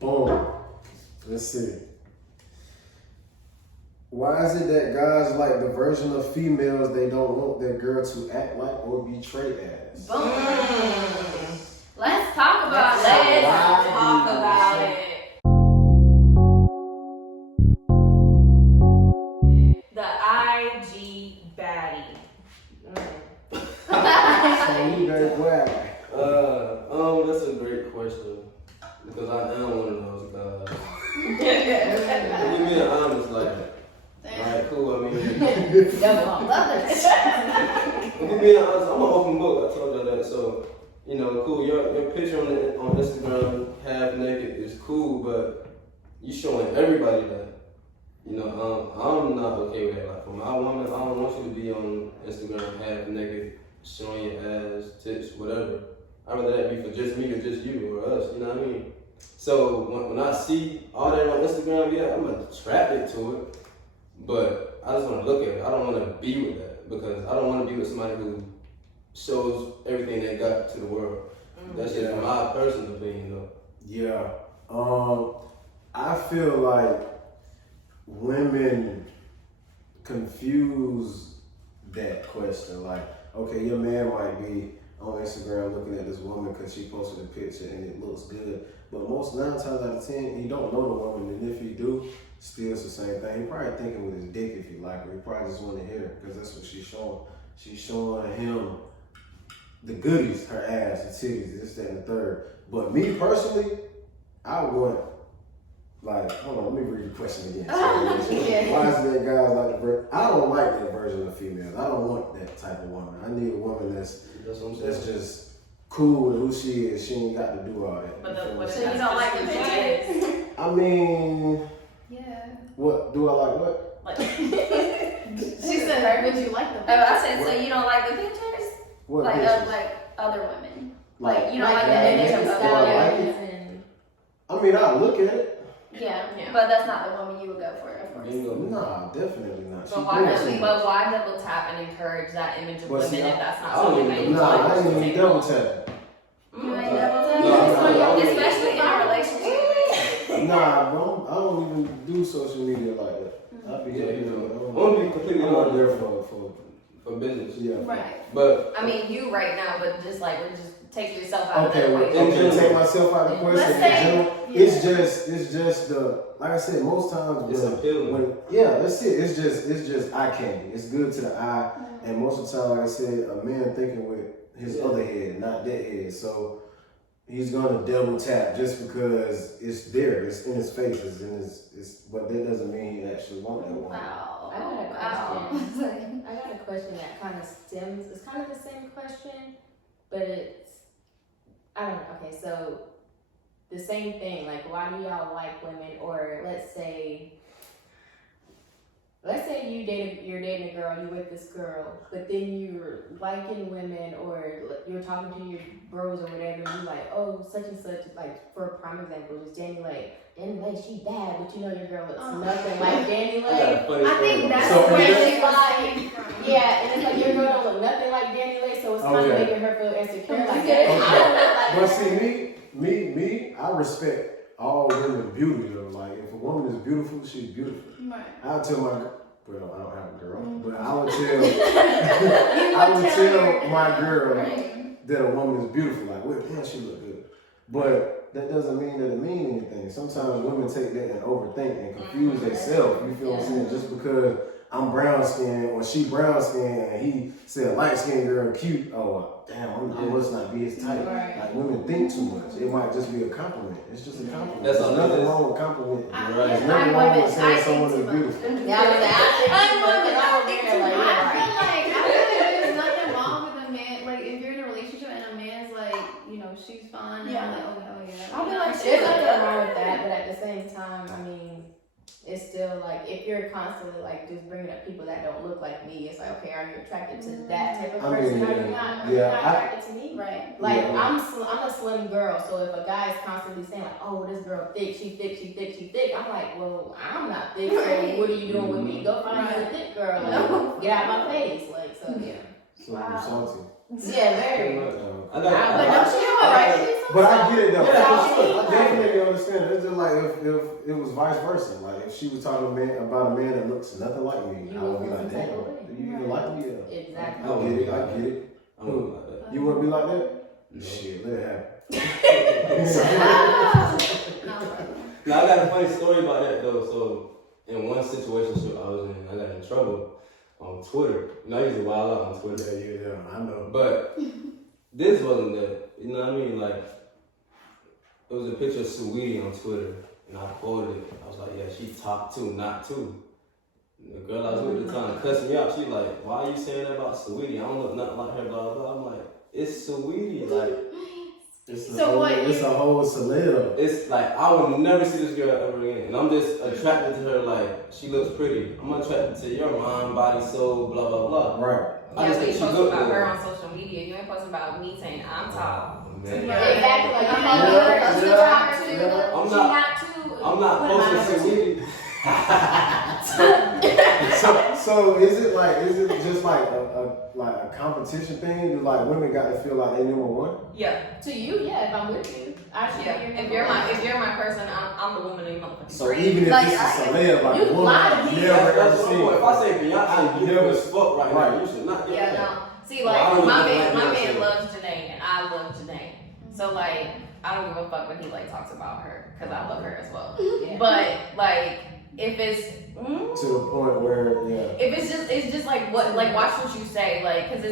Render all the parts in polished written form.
Boom. Let's see. Why is it that guys like the version of females they don't want their girl to act like or be treated as? Boom. Let's talk about it. Let's talk about it. The IG baddie. That's a great question because I am one of those guys. I'm being honest, like, alright, cool. I mean, if you're being honest, I'm an open book. I told you that. So, you know, cool. Your picture on Instagram half naked is cool, but you showing everybody that. You know, I'm not okay with that. Like, for my woman, I don't want you to be on Instagram half naked, showing your ass, tits, whatever. I'd rather that be for just me or just you or us, you know what I mean? So when I see all that on Instagram, yeah, I'm attracted to it, but I just want to look at it. I don't want to be with that because I don't want to be with somebody who shows everything they got to the world. That's just my personal opinion, though. Yeah. I feel like women confuse that question. Like, okay, your man might be on Instagram looking at this woman because she posted a picture and it looks good. But most 9 times out of 10, he don't know the woman, and if he do, still it's the same thing. He probably thinking with his dick if he like her. He probably just want to hit her because that's what she's showing. She's showing him the goodies, her ass, the titties, this, that, and the third. But me personally, I want, like, hold on, let me read the question again. Why is that guys like the I don't like that version of females. I don't want that type of woman. I need a woman that's just cool with who she is. She ain't got to do all that. But so you don't like the pictures? I mean, yeah. What do I like? What? Like, she said, "Would you like them?" Oh, I said, so you don't like the pictures? What like pictures? Like other women. Like you don't like the image of other women. I mean, I look at it. Yeah, but that's not the woman you would go for, of course. Nah, definitely not. But why double tap and encourage that image of women if that's not something that you want? Nah, I ain't even double tap. You ain't double tap? Especially in a relationship. Nah, bro, I don't even do social media like that. I be I want to be completely on there for business. Yeah. Right. But I mean, you right now, but just take yourself out of the equation. Okay, take myself out of the question. It's just the, like I said, most times it's appealing. That's it. It's just eye candy. It's good to the eye, and most of the time, like I said, a man thinking with his other head, not that head. So he's gonna double tap just because it's there. It's in his face. It's in his. But that doesn't mean he actually want that one. Wow. I got a question that kind of stems. It's kind of the same question, but it's, I don't know. Okay, so the same thing. Like, why do y'all like women? Or let's say you're dating a girl, you with this girl, but then you're liking women, or you're talking to your bros or whatever, and you're like, oh, such and such, like, for a prime example, just DaniLeigh, she bad, but you know your girl looks nothing like DaniLeigh. I think that's where she's like, yeah, and it's like your girl don't look nothing like DaniLeigh, so it's kind of making her feel insecure. Like, But see, me, I respect all women's beauty though. Like, if a woman is beautiful, she's beautiful. Right. I'll tell my girl, well, I don't have a girl, but I would tell my girl that a woman is beautiful. Like, well, damn, she look good. But that doesn't mean that it means anything. Sometimes women take that and overthink and confuse themselves. You feel what I'm saying? Just because I'm brown skinned or she brown skinned and he said light skinned girl cute, oh damn, I must not be his type. Right. Like, women think too much. It might just be a compliment. It's just a compliment. There's nothing wrong with complimenting. Right. There's nothing wrong with saying someone is beautiful. I feel like there's nothing wrong with a man. Like, if you're in a relationship and a man's like, she's fine. And I'm like, oh yeah. I feel like there's nothing wrong with that, but at the same time, I mean, it's still like, if you're constantly like just bringing up people that don't look like me, it's like, okay, are you attracted to that type of person? Are you not attracted to me? Right. Like, I'm a slim girl, so if a guy is constantly saying like, oh, this girl thick, she thick, I'm like, well, I'm not thick, so what are you doing with me? Go find you a thick girl, like, get out my face, like, so yeah. So you're salty. Yeah, very. But I get it though. Yeah, I definitely understand. It's just like if it was vice versa. Like if she was talking about a man that looks nothing like me, I would be like, damn, do you even like me? Exactly. I get it. I wouldn't be like that. You wouldn't be like that? No. Shit, let it happen. Now I got a funny story about that though. So in one situation I was in, I got in trouble on Twitter. I used to wild out on Twitter. Yeah, I know. But this wasn't that. You know what I mean? Like it was a picture of Saweetie on Twitter, and I quoted it. I was like, yeah, she top 2, not 2. And the girl I was with at the time cussed me out. She like, why are you saying that about Saweetie? I don't look nothing like her, blah, blah, blah. I'm like, it's Saweetie. Like, it's a So whole celeb. it's like, I would never see this girl ever again. And I'm just attracted to her like, she looks pretty. I'm attracted to your mind, body, soul, blah, blah, blah. Right. I Yeah, just but you think she posting looked about good. her on social media. You ain't posting about me saying I'm top. Man. Exactly. Like, I'm not posting Saweetie. So is it just like a competition thing? Like women got to feel like they number one? Yeah. to you, yeah. If I'm with you, I should Yeah. be your If you're my person, I'm the woman in your motherfucking So dream. even if Like, it's a I- celeb, like you a woman lie I've to me. never ever That's what I'm seen. doing. If I say Beyonce, you never- as fuck right Right. now. You should not get Yeah, that. no. See, I like don't my even man like Beyonce. loves Janae, and I love Janae. So like, I don't give a fuck when he like talks about her, cause I love her as well. Yeah. But like, if it's To the point where, yeah. if it's just like what, like watch what you say, like, cause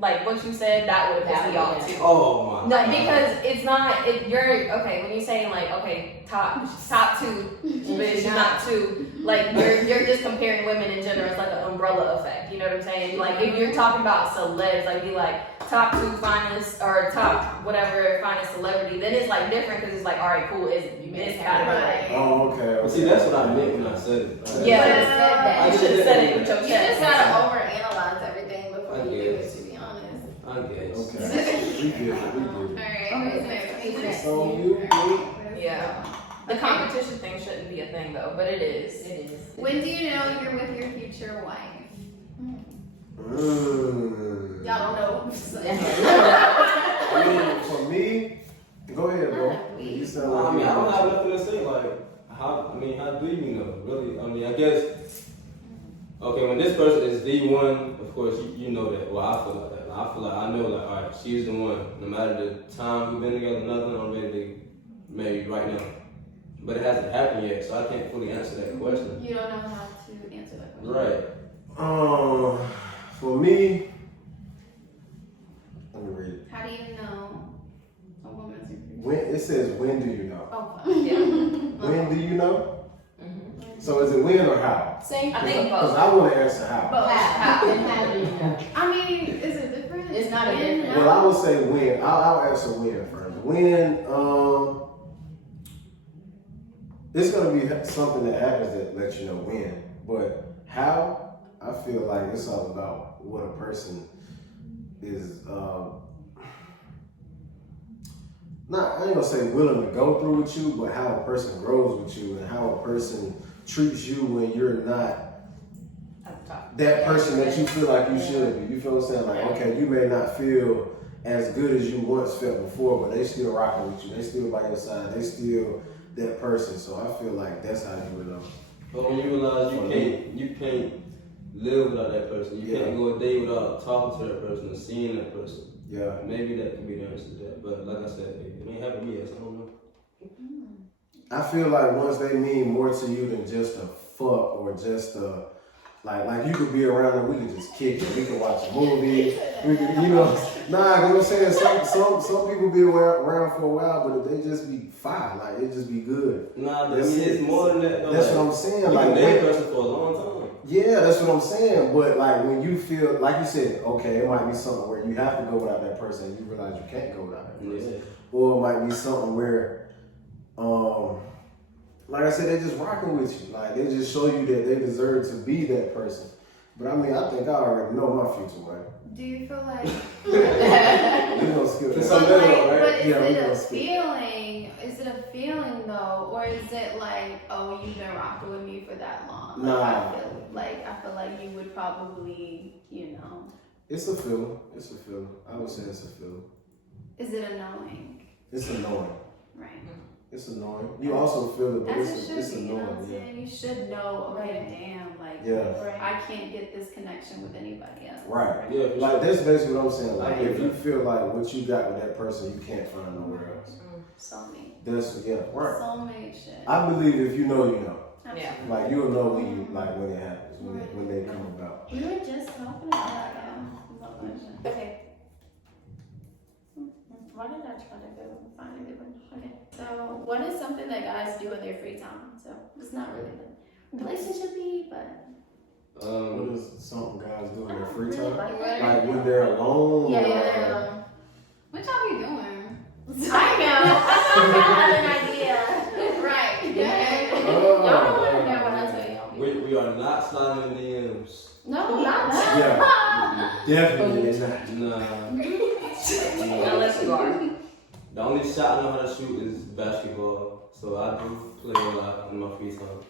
like what you said, that would have pissed me off too. Oh my No, God. because it's not. You're okay when you're saying like, okay, top 2, but she's not 2. Like you're just comparing women in general. It's like an umbrella effect. You know what I'm saying? Like if you're talking about celebs, like be like top 2 finest or top whatever finest celebrity, then it's like different because it's like, all right, cool. It's kind of like. Oh, okay. But see, that's what I meant when I said it. Yeah. I You just should have did said that. it with your You chest. just gotta overanalyze everything before you do it, guess. to be honest. I guess. Okay. We get it. Alright, who's next? So you, Yeah. The competition thing shouldn't be a thing though, but it is. It is. When do you know you're with your future wife? Y'all don't know. I mean, for me, go ahead, bro. You sound like I mean, I don't have nothing to say. Like, how do you know? Really? I mean, I guess. Okay, when this person is the one, of course, you know that. Well, I feel like that. I feel like I know, like, all right, she's the one. No matter the time we've been together, nothing, I'm ready to marry right now. But it hasn't happened yet, so I can't fully answer that question. You don't know how to answer that question. Right. For me, let me read it. How do you know a woman's your future? When it says, when do you know? Oh, fuck. Yeah. When do you know? Mm-hmm. So is it when or how? Same I think Because both. I want to answer how. But How? And how do you know? I mean, is it different? It's not a When, different- Well, how? I would say when. I'll answer when first. When, it's gonna be something that happens that lets you know when. But how? I feel like it's all about what a person is. Not, I ain't gonna say willing to go through with you, but how a person grows with you and how a person treats you when you're not At the top. that person that you feel like you should be. You feel what I'm saying? Like, okay, you may not feel as good as you once felt before, but they still rocking with you. They still by your side. They still that person. So I feel like that's how you would know. But when you realize you can't live without that person, you can't go a day without talking to that person or seeing that person. Yeah. Maybe that could be the answer to that. But like I said, it ain't happened yet, so I don't know. I feel like once they mean more to you than just a fuck or just a like you could be around and we could just kick it. We could watch a movie. We could, you know, you know what I'm saying? Some people be around for a while, but they just be fine. Like it just be good. Nah, I mean, it's more than that. Though. That's what I'm saying. You Like been that person for a long time. yeah, that's what I'm saying. But like when you feel like you said, okay, it might be something where you have to go without that person and you realize you can't go without that person. Yeah. Or it might be something where like I said, they just rocking with you. Like they just show you that they deserve to be that person. But I mean, I think I already know my future, man. Do you feel like? We gonna skip It's that. a But, middle, right? but is Yeah, we it a gonna skip. feeling? Is it a feeling though, or is it like, oh, you've been rocking with me for that long? Like, Nah. I feel like you would probably, you know. It's a feeling. It's a feeling. I would say it's a feeling. Is it a knowing? It's annoying. Right. It's annoying. You also feel it, but As it's it should be, you know what I'm annoying. Yeah. saying? You should know, okay, damn, like, Yeah. I can't get this connection with anybody else. Right. Yeah, for Like sure. that's basically what I'm saying. Like I if agree. you feel like what you got with that person, you can't find nowhere else. Soulmate. That's right. Soulmate shit. I believe if you know, you know. Yeah. Like you'll know when you when it happens, when they come about. We were just talking about that. Okay. Why did I try to go find a good one? Okay. So, what is something that guys do in their free time? So, it's not really the relationship-y, but. What is something guys do in their free Really time? like Like when they're alone? Yeah, or- yeah. What y'all be doing? I know. I have an idea. Right. Yeah. Oh. Y'all don't want to know what I tell y'all. We are not sliding in DMs. No, not that. Yeah, definitely not. Nah. Unless you are. The only shot I know how to shoot is basketball, so I do play a lot in my free time.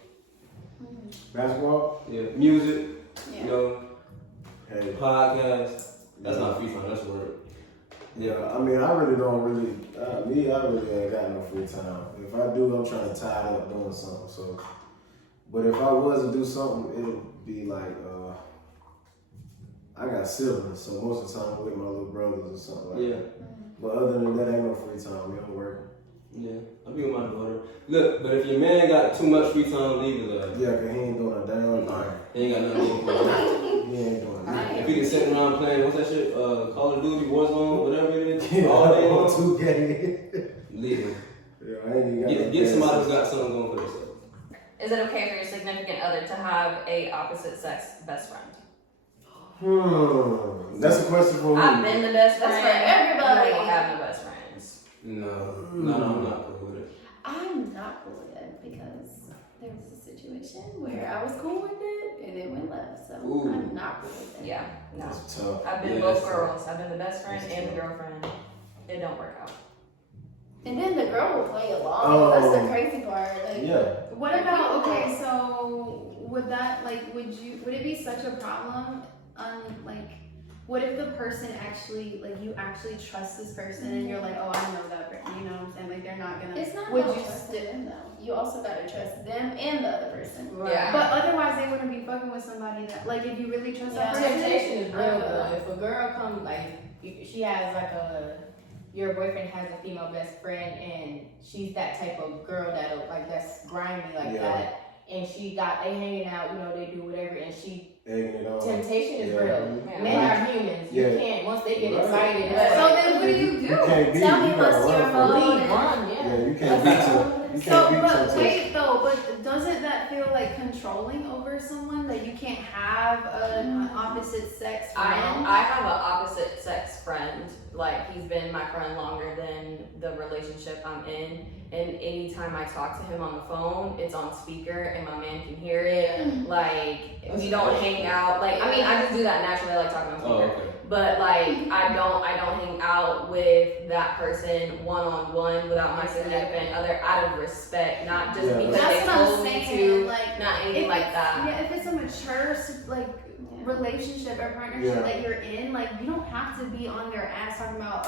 Basketball? Yeah, music, Yeah. you know, Hey. podcast. That's not free time. That's work. Yeah, I mean, I really don't really, I really ain't got no free time. If I do, I'm trying to tie it up doing something. So, but if I was to do something, it would be like, I got siblings, so most of the time I'm with my little brothers or something like Yeah, that. But other than that, ain't no free time. We don't work. yeah. I be with my daughter. Look, but if your man got too much free time, leave his ass. Yeah, 'cause he ain't doing a damn thing. He ain't got nothing to do. He ain't doing nothing. If he can sit around playing, what's that shit? Call of Duty, Warzone, whatever it is, Yeah, all day long, too gay. leave him. Yeah, I ain't even got no Get somebody gas. who got something going for themselves. Is it okay for your significant other to have a opposite sex best friend? That's a question for me. I've been the best friend. That's for everybody. You don't have no best friends. No, I'm not cool with it. I'm not cool with it because there was a situation where I was cool with it and it went left. So Ooh. I'm not cool with it. Yeah, no. That's tough. I've been Yeah, both that's girls. I've been the best friend and the girlfriend. It don't work out. And then the girl will play along. That's the Oh. crazy part. Like, Yeah. what about okay? So would that would it be such a problem? What if the person actually you actually trust this person and you're like, oh, I know that person. You know what I'm saying? Like they're not gonna. It's not Would about you trusting them though. You also gotta trust them and the other person. Yeah. But otherwise, they wouldn't be fucking with somebody that if you really trust that Yeah. person. Temptation is real though. If a girl comes she has your boyfriend has a female best friend and she's that type of girl that's grimy Yeah. that, and they hanging out, they do whatever, and Egging it on. temptation is Yeah. real. Yeah. Men are humans. You Yeah. can't once they get Right. excited. Yeah. it's So like, then, what do you do? You can't be. Tell me you gotta what's your run from it. mode. leave, run, Yeah, you can't beat So, temptation. wait though, but doesn't that feel like controlling over someone that you can't have an opposite sex friend? I have an opposite sex friend. Like he's been my friend longer than the relationship I'm in. And anytime I talk to him on the phone, it's on speaker and my man can hear it. Like we don't hang out. Like I mean, I just do that naturally. I like talking on Oh, speaker. okay. But like I don't hang out with that person one on one without my significant other out of respect, not just Yeah. because That's they what I'm told me saying. to, Like, not anything like that. Yeah, if it's a mature relationship or partnership Yeah. that you're in, you don't have to be on their ass talking about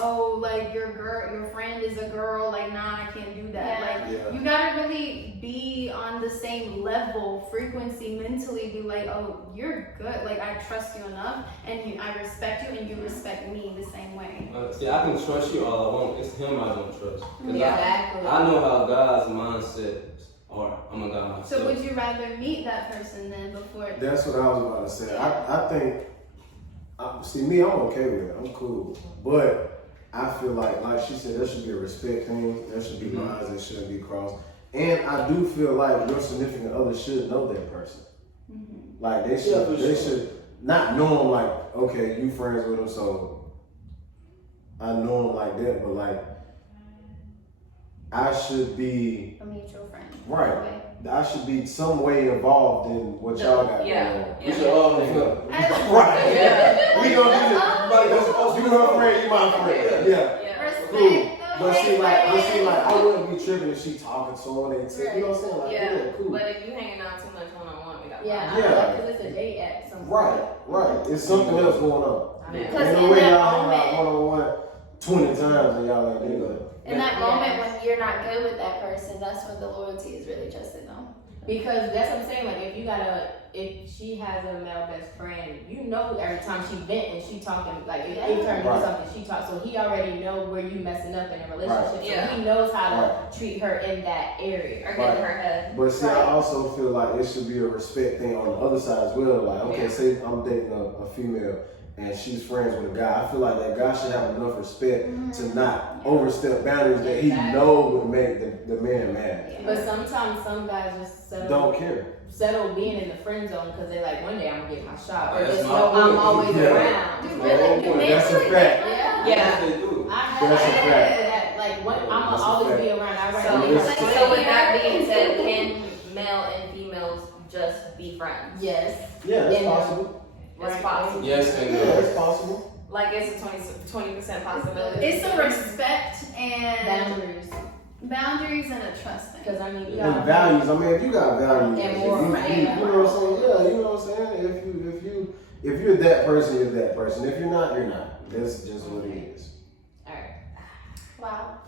your friend is a girl. Nah, I can't do that. Yeah. Yeah. You gotta really be on the same level, frequency, mentally. Be like, oh, you're good. I trust you enough, and I respect you, and you respect me the same way. See, I can trust you all I want. It's him I don't trust. 'Cause exactly. I know how God's mindset are. I'm a God myself. So would you rather meet that person then before? That's what I was about to say. I think, see me, I'm okay with it. I'm cool. But I feel like she said, there should be a respect thing. There should be lines that shouldn't be crossed. And I do feel like your significant other should know that person. Mm-hmm. They should, for they sure. should not know him okay, you friends with him, so I know him like that. But I should be A mutual friend. right. Okay. I should be some way involved in what y'all got going on. We should all hang up. Right. Yeah. We gonna do this. You her friend, you my friend. Yeah. Yeah. Respect Cool. the But see, friend. I wouldn't be tripping if she talking to her and you know what I'm saying? Yeah, Cool. but if you hanging out too much one on one, we got Yeah, Yeah. because it's a date at some point. Right. It's something else going on. Yeah. Because Ain't no in way that y'all hang out moment- one on one. 20 times and y'all like, nigga. In that moment when you're not good with that person, that's when the loyalty is really tested, though. Because that's what I'm saying, like if she has a male best friend, you know every time she vent and she talking, like if they turn into something, she talks, so he already know where you messing up in a relationship, so he knows how to treat her in that area. Or get in her head. But see, I also feel like it should be a respect thing on the other side as well. Like, okay, say I'm dating a female and she's friends with a guy. I feel like that guy should have enough respect to not overstep boundaries that he know would make the man mad. But sometimes some guys just Don't care. settle being in the friend zone because they like one day I'm gonna get my shot, or That's just my know I'm point. always Yeah. around. That's a fact. Yeah. They do. I have That's a had fact. that, like I'm gonna That's a always fact. be around. I So, rather so with that being said, can male and females just be friends? yes. Yeah, that's And, possible. It's possible. Yes and Yeah, no. that's possible. Like it's a 20% possibility. It's a respect and Boundaries, and a trust thing. because I mean, you And gotta- values. I mean, if you got values, And if more, you know what I'm saying. Yeah, you know what I'm saying. If you're that person, you're that person. If you're not, you're not. That's just what it is. All right. Wow.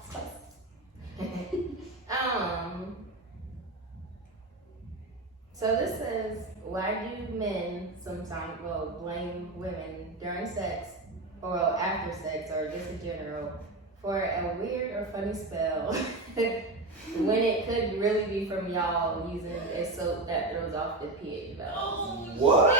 So this says, why do men sometimes blame women during sex or after sex or just in general for a weird or funny spell when it could really be from y'all using a soap that throws off the pH valve? What?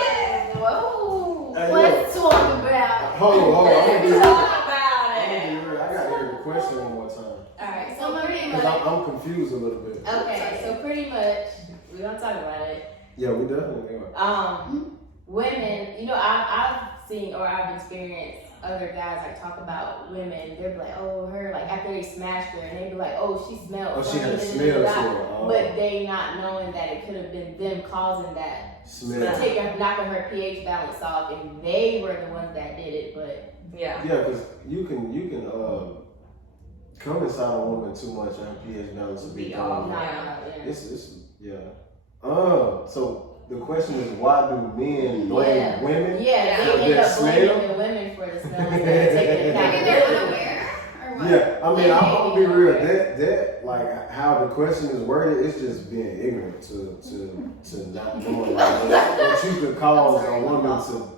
Whoa. Hey, Let's talk about. Hold on. I'm gonna be real. Talk about it. I gotta hear the question one more time. Alright, so Somebody pretty Because much, I'm confused a little bit. okay, so pretty much, we're gonna talk about it. Yeah, we definitely are. Women, you know, I've seen or I've experienced other guys like talk about women. They're like, oh, her, like after they smashed her, and they'd be like, oh, she smelled. Oh, she had a funny, smell to da, da, da, her. da. Oh. But they not knowing that it could have been them causing that, Smell. knocking her pH balance off, and they were the ones that did it. But Yeah. Yeah, because you can come inside a woman too much and her pH balance will be Be gone. off. not, Yeah. It's yeah. So the question is, why do men blame Yeah. women? yeah, For they end that up blaming smell? the women for the smell instead of taking Maybe they're accountability. unaware or what? Yeah, I mean, I'm gonna be real. That like how the question is worded, it's just being ignorant to not knowing like what you could cause a woman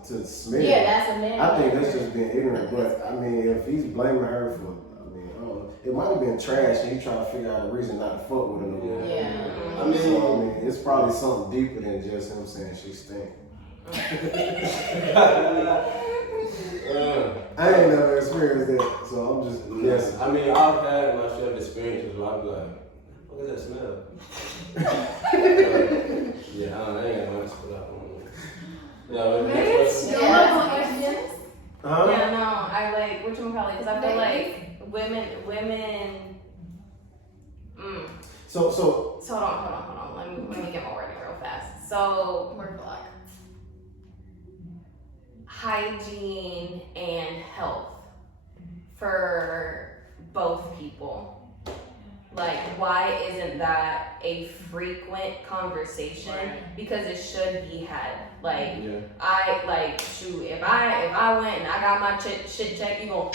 to smell. Yeah, that's a man. I think that's just being ignorant. But I mean, if he's blaming her for, I mean, I don't know. It might have been trash, and he trying to figure out a reason not to fuck with her no more. Yeah. So, I mean, it's probably something deeper than just him saying she stink. I ain't never experienced that, so I'm just Yes, guessing. I mean, I've had my share of experiences where I'm like, what is that smell? Yeah, I ain't got much for that one. Yeah, but next question. Questions? Huh? Yeah, no, I like whatchamacallit, because I feel like women. So So hold on. Let me get my wording real fast. So Word block. hygiene and health for both people. Like, why isn't that a frequent conversation? Because it should be had. Like, Yeah. I like shoot. If I went and I got my shit checked, you gon'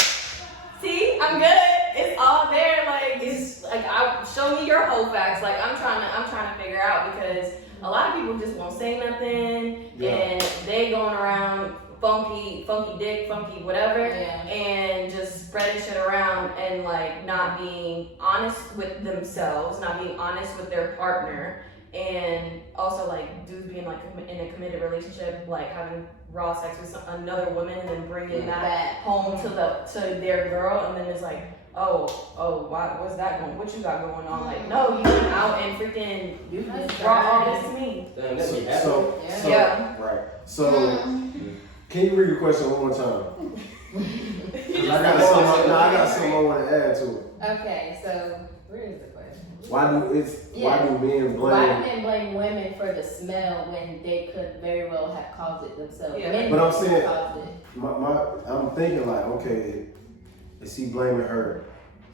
see I'm good. It's all there. Like it's like show me your whole facts. Like I'm trying to figure out because a lot of people just won't say nothing and they going around funky dick, funky whatever, and just spreading shit around and like not being honest with themselves, not being honest with their partner. And also, like, dudes being like in a committed relationship, like having raw sex with another woman, and then bringing that home to their girl, and then it's like, oh, what's that going? What you got going on? Like, no, you went out and freaking brought all this to me. Damn, that's what happened. so Yeah. right. So can you read the question one more time? 'Cause I got something I want to add to it. Okay, so where is the question? Why do men Why blame? do men blame women for the smell when they could very well have caused it themselves? Yeah. Men But I'm could saying- caused it. I'm thinking like, okay, is he blaming her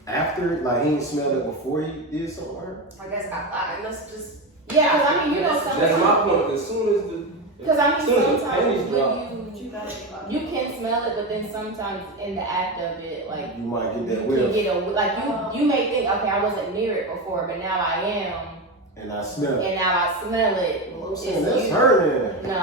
after? Like he ain't smelled it before he did something to her? I guess that's just Yeah, 'cause I mean, you know, That's my point. As soon as Because I mean, Soon as the sometimes pennies drop. when you can smell it, but then sometimes in the act of it, like You might get that you can whiff, get a like you may think, okay, I wasn't near it before, but now I am, and I smell it. and now I smell it. Well, I'm saying It's that's you. her then. No.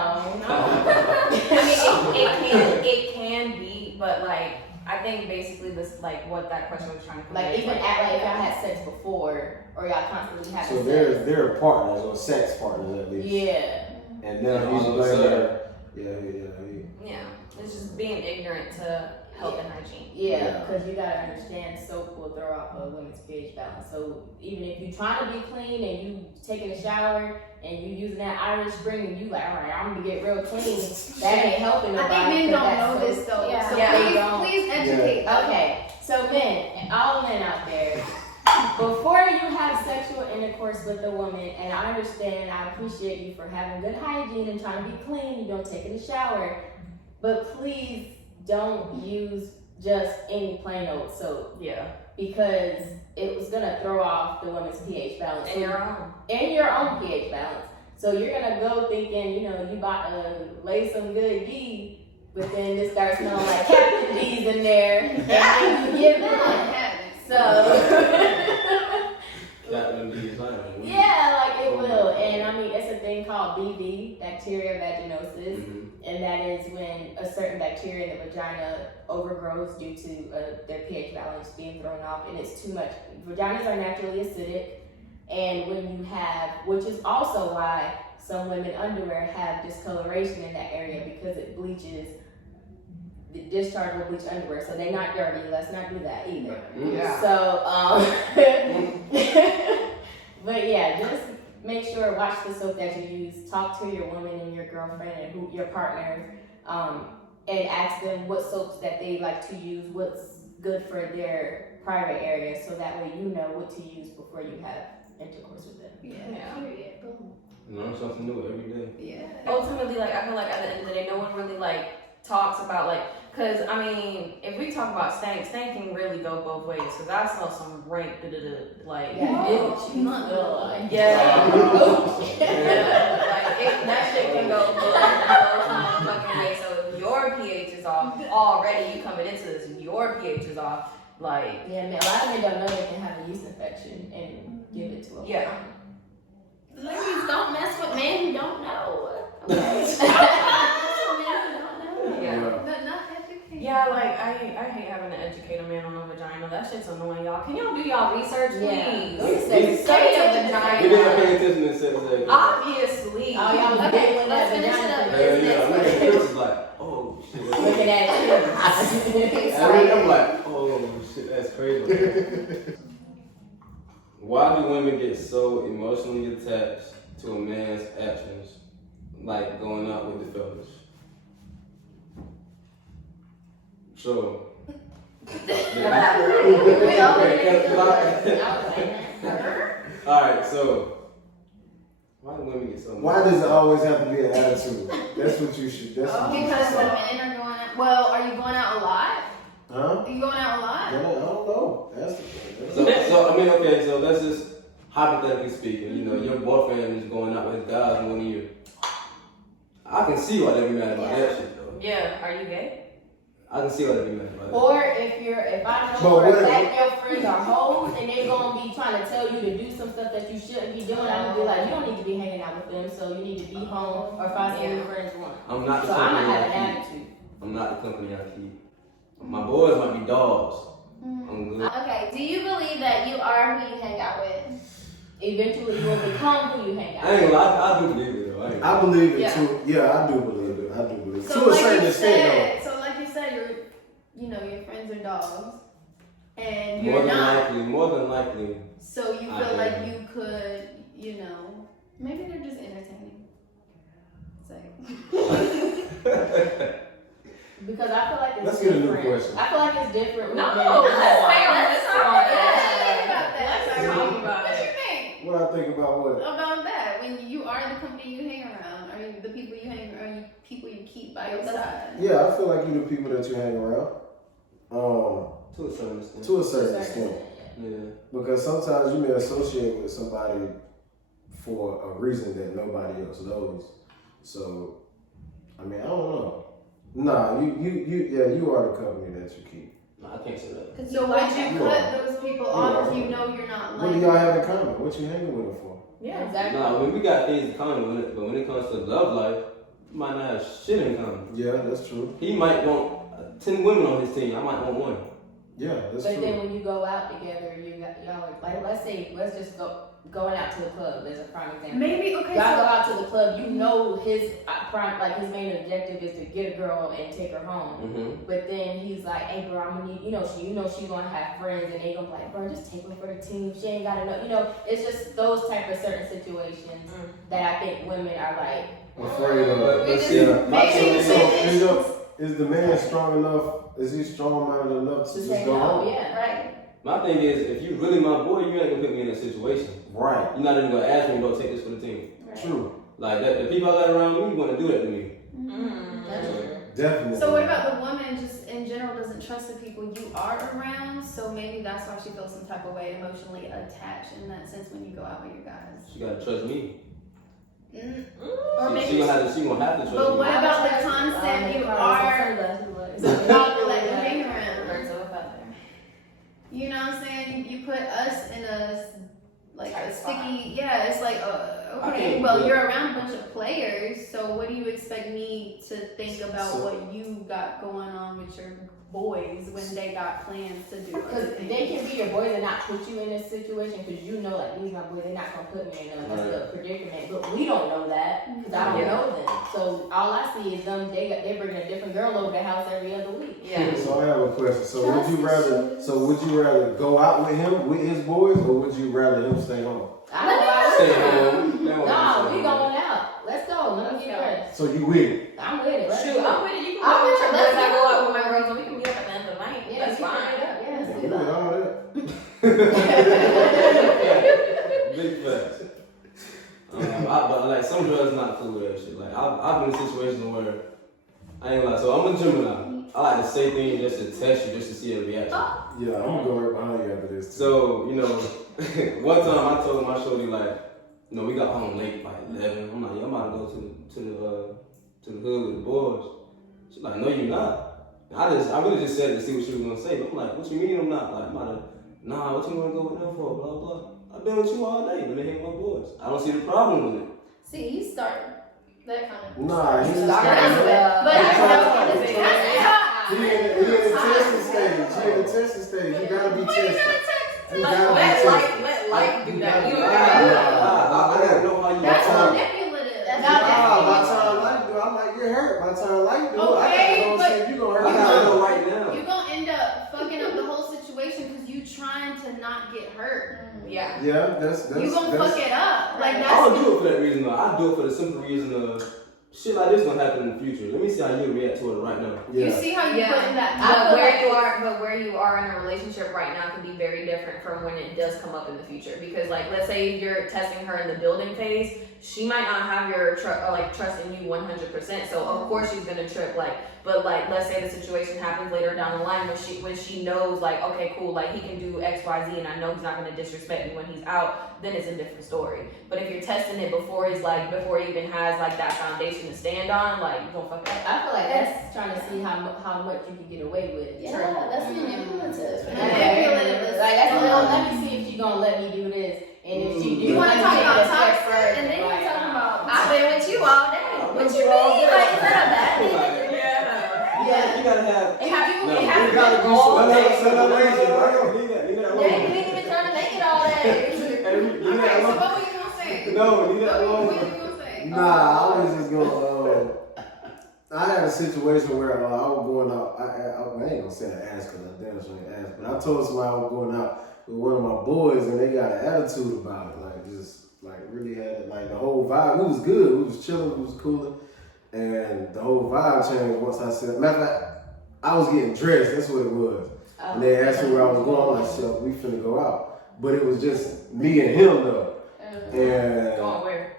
I mean, it can be, but like I think basically this like what that question was trying to convey. Like even at like if y'all had sex before or y'all constantly having So sex. they're partners or sex partners at least. Yeah. And then Yeah, he's all of a blaming sudden. her. Yeah. Yeah, it's just being ignorant to health and hygiene. Yeah, because you gotta understand soap will throw off a woman's pH balance. So even if you're trying to be clean and you taking a shower and you using that Irish Spring and you like, all right, I'm gonna get real clean, that ain't helping nobody. I think men 'cause don't that know soap- this though. Yeah. So Yeah. please educate. Okay, so men, and all men out there, before you have sexual intercourse with a woman, and I understand, I appreciate you for having good hygiene and trying to be clean, you don't take in the shower, but please don't use just any plain old soap Yeah, because it was gonna throw off the woman's pH balance. and your own. And your own pH balance. So you're gonna go thinking, you know, you about to lay some good D, but then it starts smelling like Captain D's in there, and then you give up. So Captain D's iron. yeah, like it will. And I mean, it's a thing called BV, bacteria vaginosis, and that is when a certain bacteria in the vagina overgrows due to their pH balance being thrown off, and it's too much. Vaginas are naturally acidic, and when you have, which is also why some women underwear have discoloration in that area because it bleaches. The discharge will bleach underwear, so they're not dirty. Let's not do that either. Yeah. So, but yeah, just make sure, watch the soap that you use, talk to your woman and your girlfriend and your partner, and ask them what soaps that they like to use, what's good for their private area, so that way you know what to use before you have intercourse with them. Yeah. Period. Boom. Learn something new every day. Yeah. Ultimately, like I feel like at the end of the day, no one really like talks about like, cause I mean, if we talk about stank can really go both ways. Cause I smell some rank, like Yeah, Oh, you not feel like- like yeah, like that shit can go both fucking way. So if your pH is off already, you coming into this, your pH is off. Like yeah, man, a lot of men don't know they can have a yeast infection and give it to a Yeah. woman. Ladies, don't mess with men who don't know. Okay? Men who don't know. yeah. Not educated. Yeah, like I hate having to educate a man on a vagina. That shit's annoying, y'all. Can y'all do y'all research, Yeah. please? Study Study a We vagina. didn't pay attention to sex ed. Obviously. Oh, y'all was Okay, doing let's that finish it vagina up. thing. Yeah, I'm looking at pictures like, oh shit. Looking at it. I'm like, oh shit, that's crazy. Why do women get so emotionally attached to a man's actions, like going out with the fellas? So, all right, so why do women get so? Why does it always have to be an attitude? That's what you should. That's what you should Because the say. men are going out. Well, are you going out a lot? Huh? Are you going out a lot? Yeah, I don't know. That's So I mean, okay, so let's just hypothetically speaking, you know, your boyfriend is going out with guys in 1 year. I can see why they be mad about that shit though. Yeah, are you gay? I can see why they be mad about that. Or if I know But for a what- fact your friends are hoes and they're gonna be trying to tell you to do some stuff that you shouldn't be doing, I'm gonna be like, you don't need to be hanging out with them, so you need to be home or find some new friends want. I'm not the So I'm company gonna I have an keep. attitude. I'm not the company I keep. My boys might be dogs. Mm-hmm. I'm good. Okay, do you believe that you are who you hang out with? Eventually you will become who you hang out I ain't with. gonna lie, I do believe it though. I believe it Yeah. too. Yeah, I do believe it. I do believe it. So To a like certain you extent, said, your friends are dogs, and More you're than not. likely, more than likely. So you I feel like am. you could, maybe they're just entertaining. It's like, Because I feel like it's Let's get a new different. question. I feel like it's different. No, with men. let's stay on let's this talk one. about that. Let's talk about What it. you think what I think about what? about that? When you are the company you hang around, are you the people you hang around? Are you people you keep by your side? Yeah, I feel like you the people that you hang around. To a certain extent. To a certain extent. Yeah. Because sometimes you may associate with somebody for a reason that nobody else knows. So I mean, I don't know. Nah, you are the company that you keep. Nah, I can't say that. So would you cut those people off if you know you're not What do like? y'all have in common? What you hanging with them for? Yeah, exactly. Nah, I mean, we got things in common with it, but when it comes to love life, we might not have shit in common. Yeah, that's true. He might want 10 women on his team. I might want one. Yeah, that's But true. then when you go out together, y'all like let's just going out to the club as a prime example. Maybe okay. Y'all go So out to the club, you know his his main objective is to get a girl and take her home. Mm-hmm. But then he's like, hey bro, I'm gonna need, she's gonna have friends and they gonna be like, bro, just take her for the team. She ain't gotta know. It's just those type of certain situations that I think women are like afraid of. But see, is the man strong enough? Is he strong-minded enough to to just say go no, home? yeah. right. My thing is, if you really my boy, you ain't gonna put me in that situation. Right. You're not even gonna ask me to go take this for the team. True. Like that, the people I got around me want to do that to me. That's true. Definitely. So what about the woman just in general doesn't trust the people you are around? So maybe that's why she feels some type of way emotionally attached in that sense when you go out with your guys. She gotta trust me. Or She maybe. gonna have to trust But me. what about the concept you are about to let you hang around? You know what I'm saying? You put us in a sticky. Yeah, it's like okay. Well, you're around a bunch of players, so what do you expect me to think about what you got going on with your boys when they got plans to do? Because they can be your boys and not put you in this situation because you know, like, these my boys, they're not gonna put me in a predicament. But we don't know that because I don't know them. So all I see is them. They bring a different girl over the house every other week. Yeah. So I have a question. So would you rather go out with him with his boys, or would you rather him stay home? I don't know. I Stay would. home. No, we going out. Let's go. Let me get ready. So you with it? I'm with it. Let's Shoot, do it. I'm with it. You can I'm go with with your it. boys. Let's I do go it. out with my girls and we can meet up at the end of the night. Yeah, That's fine. Yeah, let's do Yeah, that. all that. Big facts. But like some girls not cool with that shit. Like I've been in situations where I ain't gonna lie. So I'm a Gemini. I like to say things just to test you, just to see a reaction. Yeah, I'm gonna go right behind you after this. Too. So one time I told my shorty like, we got home late by 11. I'm like, I'm about to go to the hood with the boys. She's like, no, you're not. And I really just said it to see what she was gonna say. But I'm like, what you mean I'm not? Like, I'm about to, nah, what you wanna go with them for? Blah blah. I've been with you all day, but they hang with my boys. I don't see the problem with it. See, you start that kind of. Nah, he's But He in the testing stage. You gotta be tested. You gotta be Let tested. life do that. You don't I gotta know how you That's talk. manipulative. That's Not By that time like do, I'm like, you're hurt. By time like do, Okay, I gotta but know if you gonna hurt I me. gotta know right now. You're gonna end up fucking up the whole situation because you trying to not get hurt. Yeah. Yeah, that's You gonna fuck it up. Like I that's don't do it for that reason though. I do it for the simple reason of shit like this gonna happen in the future. Let me see how you react to it right now. you Yeah. see how you put in that. But where you are in a relationship right now can be very different from when it does come up in the future. Because like, let's say you're testing her in the building phase, she might not have your trust in you 100%. So of course she's gonna trip. But let's say the situation happens later down the line when she knows like, okay, cool, like he can do X, Y, Z, and I know he's not gonna disrespect me when he's out. Then it's a different story. But if you're testing it before he even has like that foundation to stand on, like you gonna fuck up. I feel like that's trying to see how much you can get away with. Yeah, that's manipulative. Manipulative. Like that's let me see if she's gonna let me do this, and if she do, You wanna talk about toxic, toxic, and then you talking about I've been with you all day. What you mean? Like, is that a bad thing? Yeah, you gotta have. And have you? No, and you have gotta you be all so day? leave that Yeah, alone. you didn't even turn to naked all day. Leave that okay, so alone. what were you gonna say? No, leave that What alone. were you gonna say? Nah, I was just gonna. I had a situation where I was going out. I ain't gonna say I asked because I damn sure ain't asked, but I told somebody I was going out with one of my boys, and they got an attitude about it. Like just like really had it. Like the whole vibe. It was good. We was chilling. We was cooling, and the whole vibe changed once I said. Matter of fact, I was getting dressed. That's what it was. And they asked me where I was going. I'm like, shit, we finna go out. But it was just me and him though. And Going where?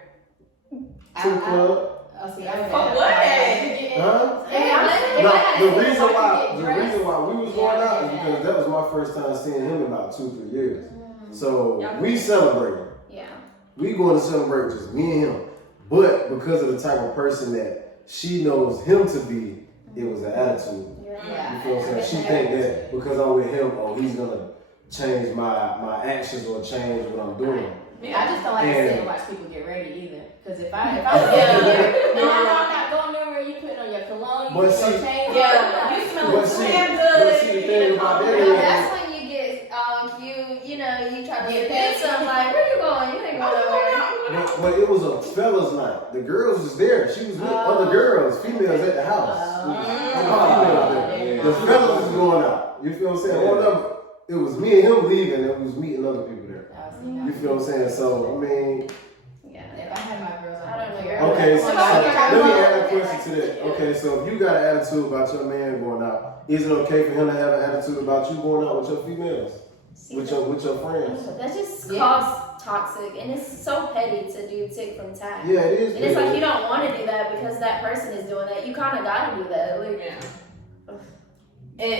to the club. Oh, see, I would For have what? Huh? The The reason why we was going out is because that was my first time seeing him in about 2-3 years. So we celebrated. Yeah. We going to celebrate just me and him. But because of the type of person that she knows him to be, it was an attitude. Yeah. You feel what I'm saying? She think that because I'm with him, oh, he's gonna change my actions or change what I'm doing. I just don't like to sit and watch people get ready either. Because if I no, I'm not going nowhere. You putting on your cologne, you But put your see- chain. Yeah, you smell But see, damn but see, the good. thing about that No, is, that's when you get cute, you know, you try to Get do fancy. something like, where you going? You ain't going nowhere. but it was a fellas night. The girls was there. She was with other girls, females at the house. Females there. The fellas was going out. You feel what I'm saying? One of them, it was me and him leaving, and it was meeting other people there. You feel what I'm saying? So I mean, Yeah. If I had my girls, I don't know. okay. So let me add a Yeah. question to that. Okay, so if you got an attitude about your man going out, is it okay for him to have an attitude about you going out with your females, with your friends? That just Yeah. causes toxic, and it's so petty to do tick from tack. Yeah, it is. And it's like you don't want to do that because that person is doing that. You kind of got to do that. Like, Yeah.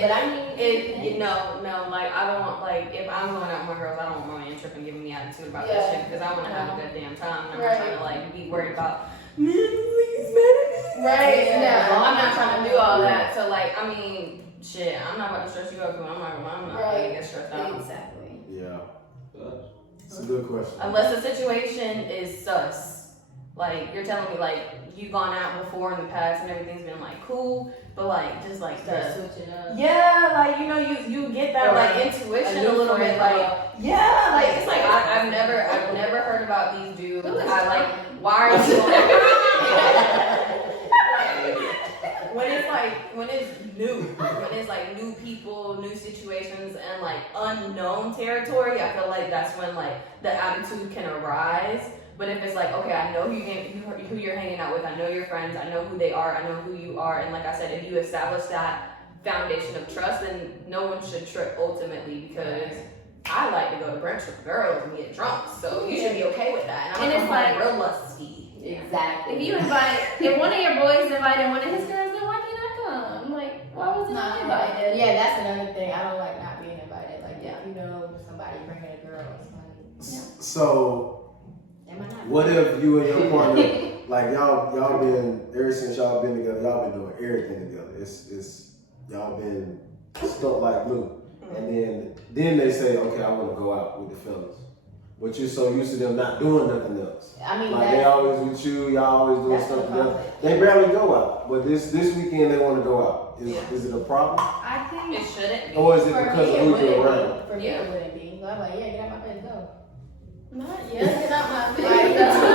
but I mean, No, like I don't want, like, if I'm going out with my girls, I don't want my man tripping giving me attitude about that Yeah. shit because I want to have a good damn time. And I'm Right. not trying to like be worried about man, he's mad at me. right? Yeah. No. I'm not trying to do all that. So like, I mean, shit, I'm not about to stress you out because I'm not gonna Right. get stressed out. Exactly. Yeah, it's a good question. Unless the situation is sus. Like, you're telling me, like, you've gone out before in the past and everything's been, like, cool, but, like, just, like, start the... switching up. Yeah, like, you know, you get that, like, intuition a little bit, like... Yeah, like, it's like, I've never heard about these dudes. I, like, why are you when it's new, when it's like new people, new situations, and like unknown territory, I feel like that's when like the attitude can arise. But if it's like, okay, I know who you're hanging out with, I know your friends, I know who they are, I know who you are, and like I said, if you establish that foundation of trust, then no one should trip ultimately because I like to go to brunch with girls and get drunk, so you should be okay with that. And it's like real lusty. Exactly. If you if one of your boys invited one of his girls, then why can't I come? Like, why was it not invited? Yeah, that's another thing. I don't like not being invited. Like, if you know somebody bringing a girl, it's like, So, am I not? what if you and your partner, like y'all been ever since y'all been together, y'all been doing everything together. It's y'all been stuck like glue, and then they say, okay, I want to go out with the fellas. But you're so used to them not doing nothing else. I mean, Like they always with you, y'all always doing that's stuff the together. conflict. They barely go out, but this weekend they want to go out. Is it a problem, I think It shouldn't be. or is it For because me, of it who you're wouldn't around? be. For me, it wouldn't be. So I'm like, yeah, get out my bed, go. Not yet. Get out my Like, face. that's what I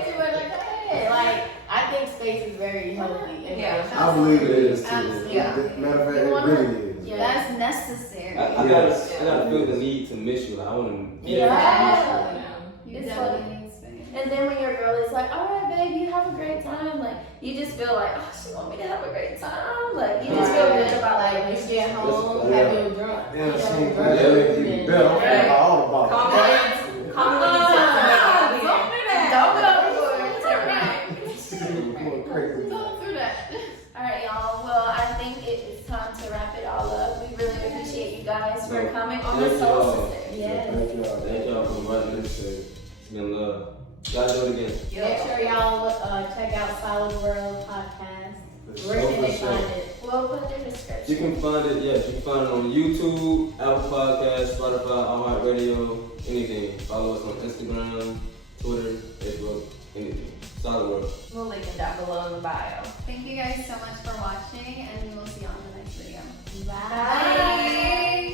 think to it, like, hey, like, I think space is very healthy. in Yeah. relationships. I believe it is too. Absolutely. Yeah. Matter of fact, it really is. Yeah. that's necessary. I gotta feel the need to miss you. Like, I want to be Yeah. You It's definitely need space. And then when your girl is like, all right, babe, you have a great time. Like, you just feel like, oh, she want me to have a great time. Like, you just feel good about like when you get home, Yeah. have your drunk. Yeah, you know, she drunk that make you and- better. I'm Yeah. all about Calm it. down. Calm down. Don't do that. Don't go overboard. It's all right. Going crazy. Don't do that. All right, y'all. Well, I think it is time to wrap it all up. We really appreciate you guys for coming on the Thank Soul y'all. Sisters. Yeah, thank y'all. Thank y'all for inviting us. It's been love. Gotta do it again. Make sure y'all check out Solid World Podcast. Where can they find it? We'll put it in the description. You can find it, you can find it on YouTube, Apple Podcasts, Spotify, iHeartRadio, anything. Follow us on Instagram, Twitter, Facebook, anything. Solid World. We'll link it down below in the bio. Thank you guys so much for watching, and we will see you on the next video. Bye.